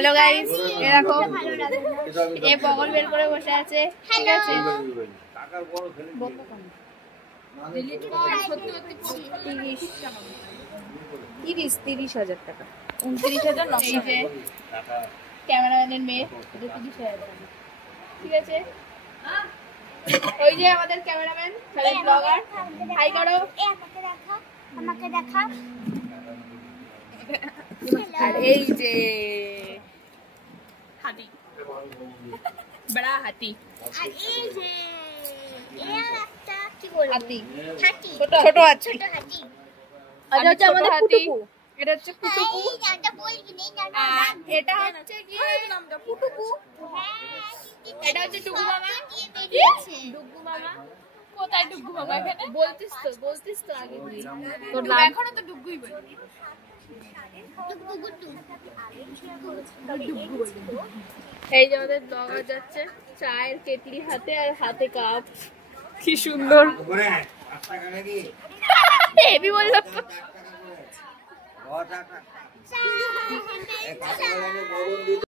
Hello guys, এ দেখো এ বগল বের করে বসে আছে। ঠিক আছে, 30,000 টাকা, 29,900। ক্যামেরাম্যানের মেয়ে, 30,000 টাকা। ঠিক আছে, ওই যে আমাদের ক্যামেরাম্যান, ব্লগার। হাই করো। আমাকে দেখা। আর এই যে হাতি, বড় হাতি। আর এই যে একটা কি বলবো, হাতি, হাতি, ছোট হাতি। ছোট হাতি। আর এটা হচ্ছে আমাদের পুটুকু। এটা হচ্ছে পুটুকু। এই নামটা বলবি না, নামটা আর এটা হচ্ছে কি নামটা পুটুকু। এটা হচ্ছে ডুগু মামা। ডুগু মামা কোথায়? ডুগু মামা এখানে বলতিস তো আগে বলি। তোর নাম এখনো তো ডুগুই বলি। এই যে আমাদের ব্লগার যাচ্ছে চায়ের কেটলি হাতে, আর হাতে কাপ। কি সুন্দর হেভি বললো।